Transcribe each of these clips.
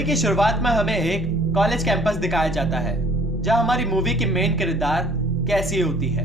Story की शुरुआत में हमें एक कॉलेज कैंपस दिखाया जाता है जहां हमारी मूवी की मेन किरदार कैसी होती है।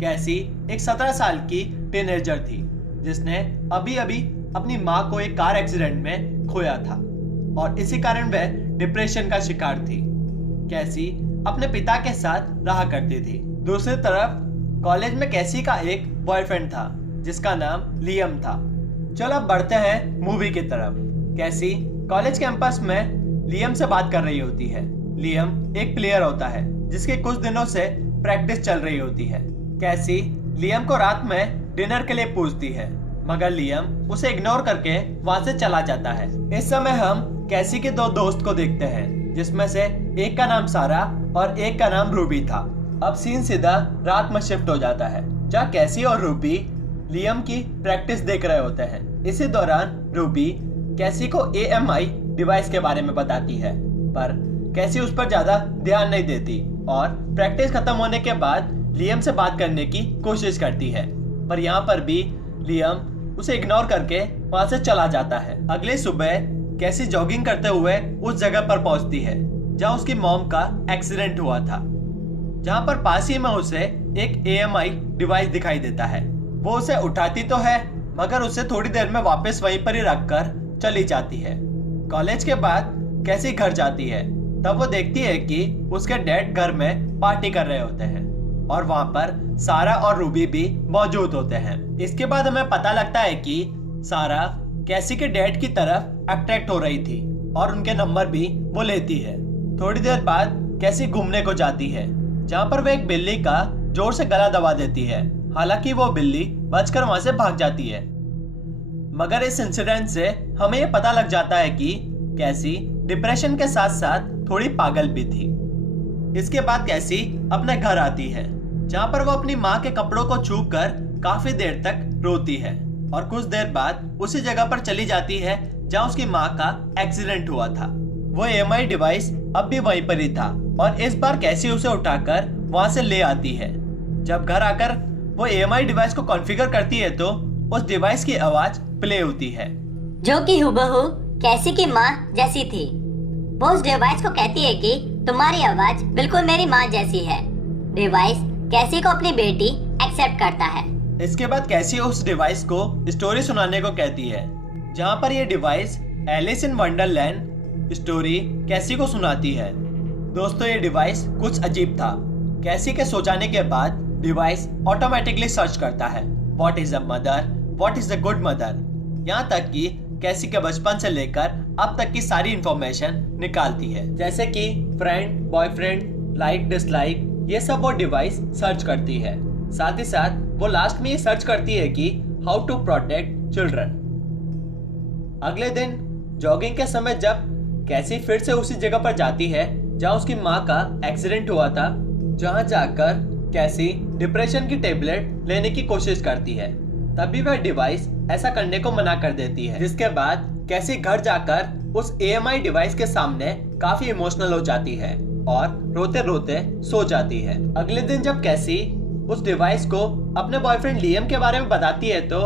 कैसी एक 17 साल की टीनेजर थी जिसने अभी अभी अपनी माँ को एक कार एक्सीडेंट में खोया था और इसी कारण वह डिप्रेशन का शिकार थी। कैसी अपने पिता के साथ रहा करती थी। दूसरी तरफ कॉलेज में कैसी का एक बॉयफ्रेंड था जिसका नाम लियम था। चलो अब बढ़ते हैं मूवी की तरफ। कैसी कॉलेज कैंपस में लियम से बात कर रही होती है। लियम एक प्लेयर होता है जिसके कुछ दिनों से प्रैक्टिस चल रही होती है। कैसी लियम को रात में डिनर के लिए पूछती है मगर लियम उसे इग्नोर करके वहां से चला जाता है। इस समय हम कैसी के दो दोस्त को देखते हैं जिसमें से एक का नाम सारा और एक का नाम रूबी था। अब सीन सीधा रात में शिफ्ट हो जाता है जहाँ कैसी और रूबी लियम की प्रैक्टिस देख रहे होते हैं। इसी दौरान रूबी कैसी को AMI डिवाइस के बारे में बताती है पर कैसी उस पर ज्यादा ध्यान नहीं देती और प्रैक्टिस खत्म होने के बाद लियम से बात करने की कोशिश करती है पर यहाँ पर भी लियम उसे इग्नोर करके वहां से चला जाता है। अगले सुबह कैसी जॉगिंग करते हुए उस जगह पर पहुंचती है जहां उसकी मॉम का एक्सीडेंट हुआ था, जहां पर पास ही में उसे एक AMI डिवाइस दिखाई देता है। वो उसे उठाती तो है मगर उसे थोड़ी देर में वापस वहीं पर ही रखकर चली जाती है। कॉलेज के बाद कैसी घर जाती है तब वो देखती है कि उसके डैड घर में पार्टी कर रहे होते हैं और वहां पर सारा और रूबी भी मौजूद होते हैं। इसके बाद हमें पता लगता है कि सारा कैसी के डैड की तरफ अट्रैक्ट हो रही थी और उनके नंबर भी वो लेती है। थोड़ी देर बाद कैसी घूमने को जाती है जहाँ पर वो एक बिल्ली का जोर से गला दबा देती है। हालांकि वो बिल्ली बचकर वहां से भाग जाती है मगर इस इंसिडेंट से हमें ये पता लग जाता है कि कैसी डिप्रेशन के साथ साथ थोड़ी पागल भी थी। इसके बाद कैसी अपने घर आती है जहाँ पर वो अपनी माँ के कपड़ों को छूकर काफी देर तक रोती है और कुछ देर बाद उसी जगह पर चली जाती है जहाँ उसकी माँ का एक्सीडेंट हुआ था। वो AMI डिवाइस अब भी वहीं पर ही था और इस बार कैसी उसे उठाकर वहां से ले आती है। जब घर आकर वो AMI डिवाइस को कॉन्फ़िगर करती है तो उस डिवाइस की आवाज प्ले होती है जो कि हुबहू कैसी की माँ जैसी थी। वो उस डिवाइस को कहती है कि तुम्हारी आवाज बिल्कुल मेरी माँ जैसी है। डिवाइस कैसी को अपनी बेटी एक्सेप्ट करता है। इसके बाद कैसी उस डिवाइस को स्टोरी सुनाने को कहती है जहाँ पर ये device Alice in Wonderland story कैसी को सुनाती है। दोस्तों ये डिवाइस कुछ अजीब था। कैसी के सो जाने के बाद डिवाइस ऑटोमेटिकली सर्च करता है what is a mother, what is a good mother, यहाँ तक कि कैसी के बचपन से लेकर अब तक की सारी इंफॉर्मेशन निकालती है जैसे कि फ्रेंड, बॉयफ्रेंड, लाइक, डिसलाइक, ये सब वो डिवाइस सर्च करती है। साथ ही साथ वो लास्ट में ये सर्च करती है कि हाउ टू प्रोटेक्ट चिल्ड्रन। अगले दिन जॉगिंग के समय जब कैसी फिर से उसी जगह पर जाती है जहाँ उसकी माँ का एक्सीडेंट हुआ था, जहाँ जाकर कैसी डिप्रेशन की टेबलेट लेने की कोशिश करती है, तभी वह डिवाइस ऐसा करने को मना कर देती है। जिसके बाद कैसी घर जाकर उस AMI डिवाइस के सामने काफी इमोशनल हो जाती है और रोते रोते सो जाती है। अगले दिन जब कैसी उस डिवाइस को अपने बॉयफ्रेंड लियम के बारे में बताती है तो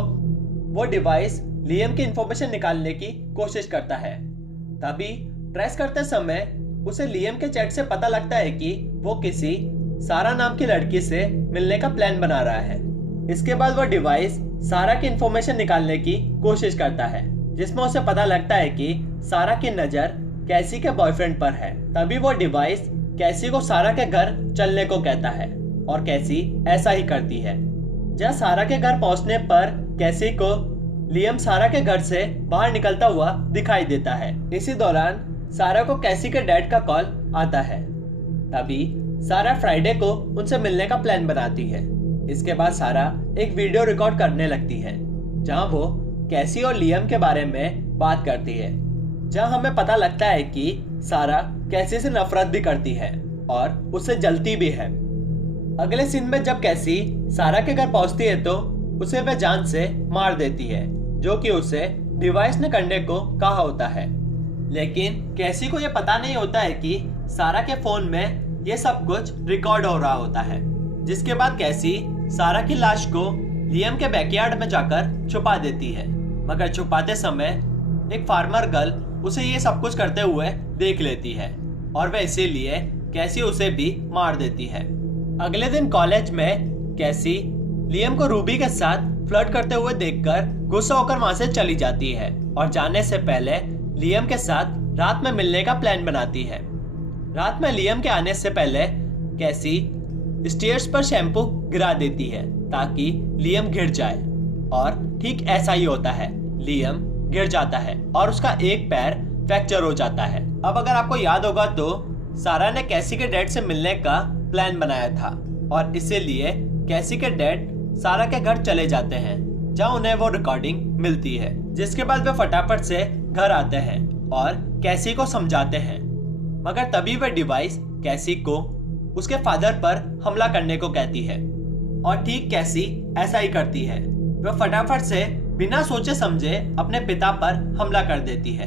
वो डिवाइस लियम की इंफॉर्मेशन निकालने की कोशिश करता है। तभी ट्रेस करते समय उसे लियम के चैट से पता लगता है कि वो किसी सारा नाम की लड़की से मिलने का प्लान बना रहा है। इसके बाद वो डिवाइस सारा की इंफॉर्मेशन निकालने की कोशिश करता है जिसमें उसे पता लगता है कि सारा की नजर कैसी के बॉयफ्रेंड पर है। तभी वो डिवाइस कैसी को सारा के घर चलने को कहता है और कैसी ऐसा ही करती है। जहाँ सारा के घर पहुंचने पर कैसी को लियम सारा के घर से बाहर निकलता हुआ दिखाई देता है। इसी दौरान सारा को कैसी के डैड का कॉल आता है। तभी सारा फ्राइडे को उनसे मिलने का प्लान बनाती है। इसके बाद सारा एक वीडियो रिकॉर्ड करने लगती है जहां वो कैसी और लियम के बारे में बात करती है, जहां हमें पता लगता है कि सारा कैसी से नफरत भी करती है और उससे जलती भी है। अगले सीन में जब कैसी सारा के घर पहुंचती है तो उसे वह जान से मार देती है जो कि उसे डिवाइस ने करने को कहा होता है। लेकिन कैसी को यह पता नहीं होता है कि सारा के फोन में ये सब कुछ रिकॉर्ड हो रहा होता है। जिसके बाद कैसी सारा की लाश को लियम के बैकयार्ड में जाकर छुपा देती है, मगर छुपाते समय एक फार्मर गर्ल उसे ये सब कुछ करते हुए देख लेती है और वह इसीलिए कैसी उसे भी मार देती है। अगले दिन कॉलेज में कैसी लियम को रूबी के साथ फ्लर्ट करते हुए देखकर गुस्सा होकर वहां से चली जाती है और जाने से पहले लियम के साथ रात में मिलने का प्लान बनाती है। रात में लियम के आने से पहले कैसी स्टेयर्स पर शैम्पू गिरा देती है ताकि लियम गिर जाए और ठीक ऐसा ही होता है। लियम गिर जाता है और उसका एक पैर फ्रैक्चर हो जाता है। अब अगर आपको याद होगा तो सारा ने कैसी के डैड से मिलने का प्लान बनाया था और इसीलिए कैसी के डैड सारा के घर चले जाते हैं जहां उन्हें वो रिकॉर्डिंग मिलती है, जिसके बाद वे फटाफट से घर आते हैं और कैसी को समझाते हैं। मगर तभी वह डिवाइस कैसी को उसके फादर पर हमला करने को कहती है और ठीक कैसी ऐसा ही करती है। वह फटाफट से बिना सोचे समझे अपने पिता पर हमला कर देती है,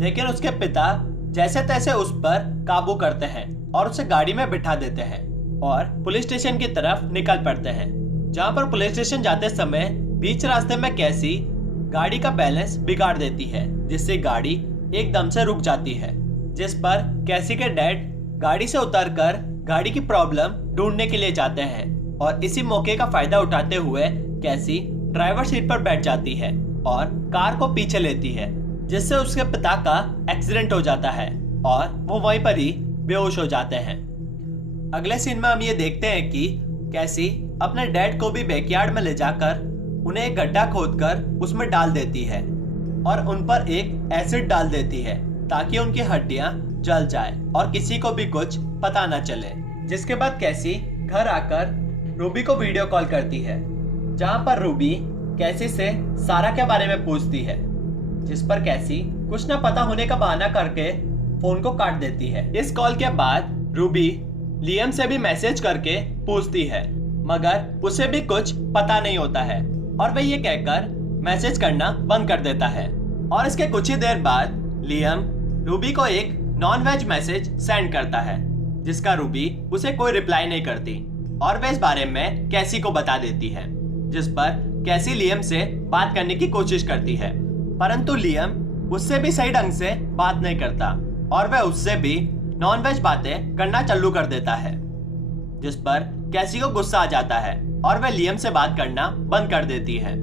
लेकिन उसके पिता जैसे तैसे उस पर काबू करते हैं और उसे गाड़ी में बिठा देते हैं और पुलिस स्टेशन की तरफ निकल पड़ते हैं। जहां पर पुलिस स्टेशन जाते समय बीच रास्ते में कैसी गाड़ी का बैलेंस बिगाड़ देती है, जिससे गाड़ी एकदम से रुक जाती है, जिस पर कैसी के डैड गाड़ी से उतरकर गाड़ी की प्रॉब्लम ढूंढने के लिए जाते हैं और इसी मौके का फायदा उठाते हुए कैसी ड्राइवर सीट पर बैठ जाती है और कार को पीछे लेती है, जिससे उसके पिता का एक्सीडेंट हो जाता है और वो वहीं पर ही बेहोश हो जाते हैं। अगले सीन में हम ये देखते हैं कि कैसी अपने डैड को भी बैकयार्ड में ले जाकर उन्हें एक गड्ढा खोदकर उसमें डाल देती है और उन पर एक एसिड डाल देती है ताकि उनकी हड्डियां जल जाए और किसी को भी कुछ पता न चले। जिसके बाद कैसी घर आकर रूबी को वीडियो कॉल करती है, जहां पर रूबी कैसी से सारा के बारे में पूछती है, जिस पर कैसी कुछ न पता होने का बहाना करके फोन को काट देती है। इस कॉल के बाद रूबी लियम से भी मैसेज करके पूछती है, मगर उसे भी कुछ पता नहीं होता है और वह ये कहकर मैसेज करना बंद कर देता है। और इसके कुछ ही देर बाद लियम रूबी को एक नॉन वेज मैसेज सेंड करता है, जिसका रूबी उसे कोई रिप्लाई नहीं करती और वह इस बारे में कैसी को बता देती है, जिस पर कैसी लियम से बात करने की कोशिश करती है, परंतु लियम उससे भी सही ढंग से बात नहीं करता और वह उससे भी नॉन वेज बातें करना चालू कर देता है, जिस पर कैसी को गुस्सा आ जाता है और वह लियम से बात करना बंद कर देती है।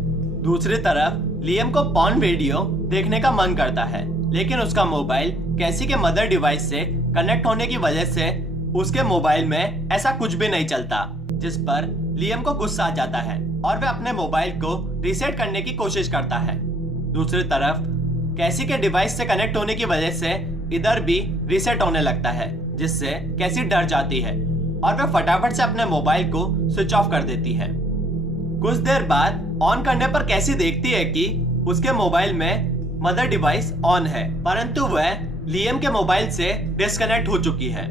दूसरी तरफ लियम को पॉर्न वीडियो देखने का मन करता है, लेकिन उसका मोबाइल कैसी के मदर डिवाइस से कनेक्ट होने की वजह से उसके मोबाइल में ऐसा कुछ भी नहीं चलता, जिस पर लियम को गुस्सा आ जाता है और वह अपने मोबाइल को रीसेट करने की कोशिश करता है। दूसरी तरफ कैसी के डिवाइस से कनेक्ट होने की वजह से इधर भी रीसेट होने लगता है, जिससे कैसी डर जाती है और वह फटाफट से अपने मोबाइल को स्विच ऑफ कर देती है। कुछ देर बाद ऑन करने पर कैसी देखती है कि उसके मोबाइल में मदर डिवाइस ऑन है, परंतु वह लियम के मोबाइल से डिस्कनेक्ट हो चुकी है।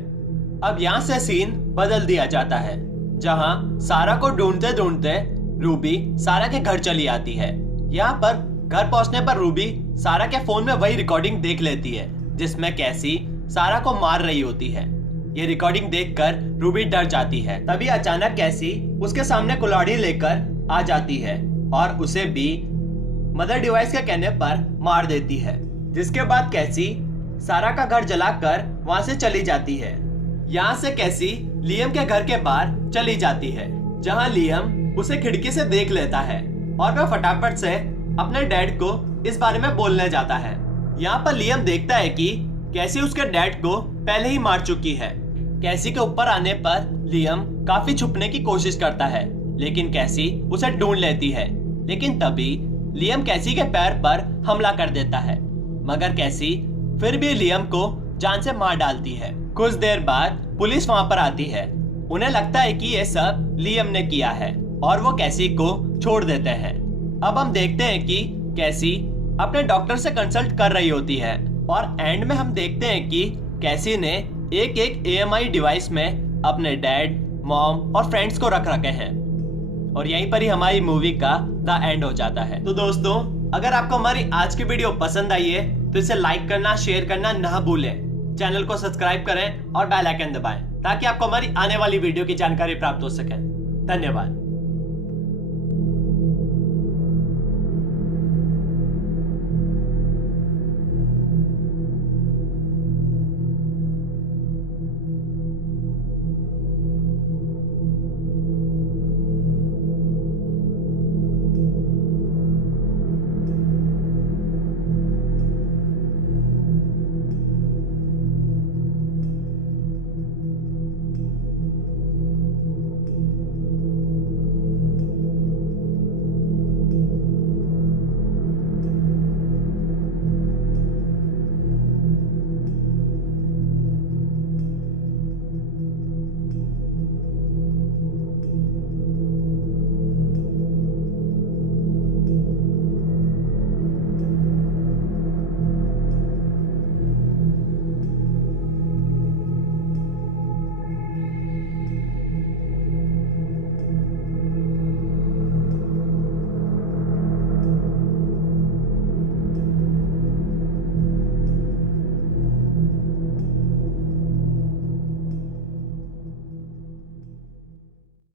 अब यहाँ से सीन बदल दिया जाता है, जहाँ सारा को ढूंढते ढूंढते रूबी सारा के घर चली आती है। यहाँ पर घर पहुंचने पर रूबी सारा के फोन में वही रिकॉर्डिंग देख लेती है, जिसमें कैसी सारा को मार रही होती है। ये रिकॉर्डिंग देखकर रूबी डर जाती है। तभी अचानक कैसी उसके सामने कुल्हाड़ी लेकर आ जाती है और उसे भी मदर डिवाइस के कहने पर मार देती है। जिसके बाद कैसी सारा का घर जलाकर वहां से चली जाती है। यहाँ से कैसी लियम के घर के बाहर चली जाती है, जहाँ लियम उसे खिड़की से देख लेता है और वह फटाफट से अपने डैड को इस बारे में बोलने जाता है। यहाँ पर लियम देखता है कि कैसी उसके डैड को पहले ही मार चुकी है। कैसी के ऊपर आने पर लियम काफी छुपने की कोशिश करता है, लेकिन कैसी उसे ढूंढ लेती है। लेकिन तभी लियम कैसी के पैर पर हमला कर देता है, मगर कैसी फिर भी लियम को जान से मार डालती है। कुछ देर बाद पुलिस वहां पर आती है। उन्हें लगता है कि ये सब लियम ने किया है और वो कैसी को छोड़ देते हैं। अब हम देखते हैं कि कैसी अपने डॉक्टर से कंसल्ट कर रही होती है और एंड में हम देखते हैं कि कैसी ने एक एक AMI डिवाइस में अपने डैड, मॉम और फ्रेंड्स को रख रखे हैं और यहीं पर ही हमारी मूवी का द एंड हो जाता है। तो दोस्तों, अगर आपको हमारी आज की वीडियो पसंद आई है तो इसे लाइक करना, शेयर करना ना भूलें। चैनल को सब्सक्राइब करें और बेल आइकन दबाएं ताकि आपको हमारी आने वाली वीडियो की जानकारी प्राप्त हो सके। धन्यवाद।